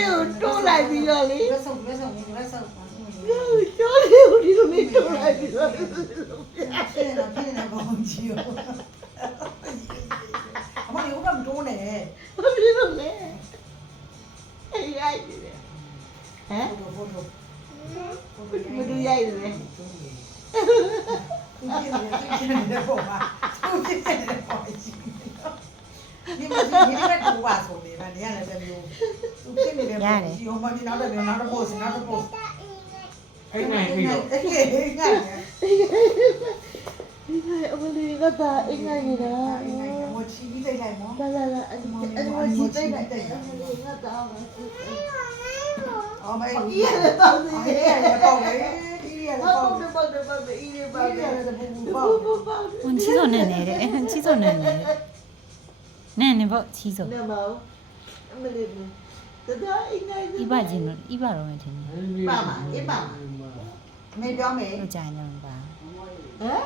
လေးကိုတိုးလိုက်ပြီးတော့လေ လက်ဆောင်လက်ဆောင်လက်ဆောင် ကျော်လေးကိုဒီလိုလေးတိုးလိုက်ပြီးတော့ ဖြစ်နေတာကောင်းကြီးရောအမဒီကမတိုးနဲ့ ဘာဖြစ်လို့လဲအေးရိုက်နေတယ်ဟမ် ဖိုတို မတို့ရိုက်နေတယ် သူပြည့်နေတဲ့ပုံမှာသူပြည့်နေတဲ့ပုံကြီးဒီမှာဒီနေ့ကတော့ပါဆိုနေပါနေရတယ်တမျိုးသူပြည့်နေတဲ့ပုံကြီးဟိုမှာဒီနောက်တော့နောက်တော့ post နောက်တော့ post အဲ့နိုင်ပြီတော့ အဲ့ဒီအဲ့ငါ့ ဒီကအမလေးကတာအင်္ဂါနေတာ မချီပြီးလိုက်မော လာလာလာအဲ့ဒီမကြီးတိတ်လိုက်တယ်အမလေးကတာ အော်မေး အေးရတယ်ပေါ့လေ အေးရတယ်ပေါ့လေအေးရတယ် ဟုတ် ပေါ့ တယ်ပေါ့တယ်ပေါ့တယ်အေးရပါ အေး တ ရ ယ် တယ်ဘူး ပေါ့ ပေါ့ ပေါ့ ။ချီစောနဲ့နေတဲ့ချီစောနဲ့နေ။နဲ့ပေါ့ချီစော နေမောအမလေးကတာအင်္ဂါ ။ဤပါချင်းတော့ဤပါတော့မယ်ထင်တယ် ပါမအေးပါ မေးပြောမယ် ။တို့ကြိုင်တော့ပါ ဟမ်